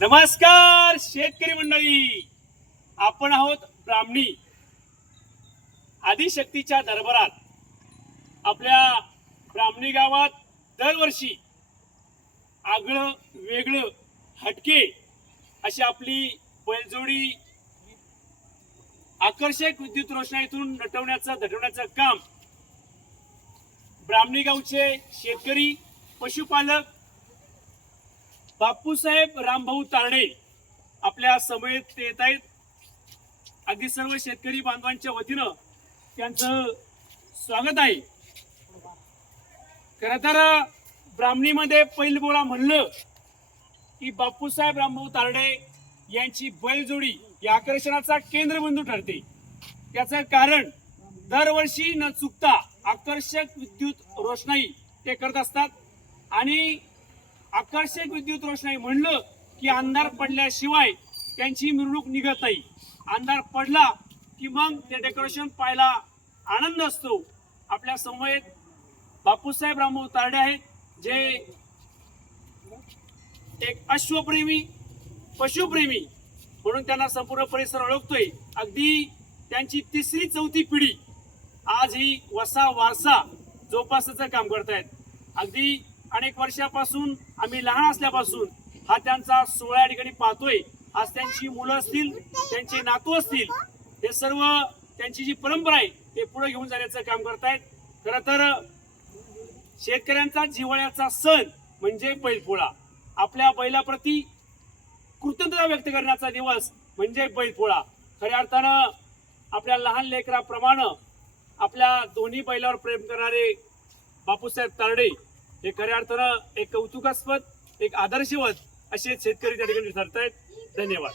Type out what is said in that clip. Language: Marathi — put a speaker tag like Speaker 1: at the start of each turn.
Speaker 1: नमस्कार शेतकरी मंडळी. आपण आहोत ब्राह्मणी. आदिशक्तीच्या दरबारात. आपल्या ब्राह्मणी गावात दरवर्षी आगळं वेगळं हटके अशी आपली बैलजोडी आकर्षक विद्युत रोषणाईतून नटवण्याचं धटवण्याचं काम ब्राह्मणी गावचे शेतकरी पशुपालक बापूसाहेब रामभाऊ तारणे आपल्या समयेत येत आहेत. अगदी सर्व शेतकरी बांधवांच्या वतीनं त्यांचं स्वागत आहे. खर तर ब्राह्मणीमध्ये पैलबोळा म्हणलं की बापूसाहेब रामभाऊ तारडे यांची बैलजोडी या आकर्षणाचा केंद्रबिंदू ठरते. त्याचं कारण दरवर्षी न चुकता आकर्षक विद्युत रोषणाई ते करत असतात. आणि आकर्षक विद्युत रोषणाई म्हणलं की अंधार पडल्याशिवाय त्यांची मिरवणूक निघत नाही. अंधार पडला की मग ते डेकोरेशन पाहायला आनंद असतो. आपल्या समवेत बापूसाहेब रामभाऊ तारडे आहेत जे एक अश्वप्रेमी पशुप्रेमी म्हणून त्यांना संपूर्ण परिसर ओळखतोय. अगदी त्यांची तिसरी चौथी पिढी आज ही वसा वारसा जोपासाचं काम करतायत. अगदी अनेक वर्षापासून आम्ही लहान असल्यापासून हा त्यांचा सोहळा या ठिकाणी पाहतोय. आज त्यांची मुलं असतील त्यांचे नातू असतील हे सर्व त्यांची जी परंपरा आहे ते पुढे घेऊन जाण्याचं काम करतायत. खरं तर शेतकऱ्यांचा जिव्हाळ्याचा सण म्हणजे बैलपोळा. आपल्या बैलाप्रती कृतज्ञता व्यक्त करण्याचा दिवस म्हणजे बैलपोळा. खऱ्या अर्थानं आपल्या लहान लेकराप्रमाणे आपल्या दोन्ही बैलावर प्रेम करणारे बापूसाहेब तारडे हे खऱ्या अर्थानं एक कौतुकास्पद एक आदर्शवत असे शेतकरी त्या ठिकाणी विसरतायत धन्यवाद.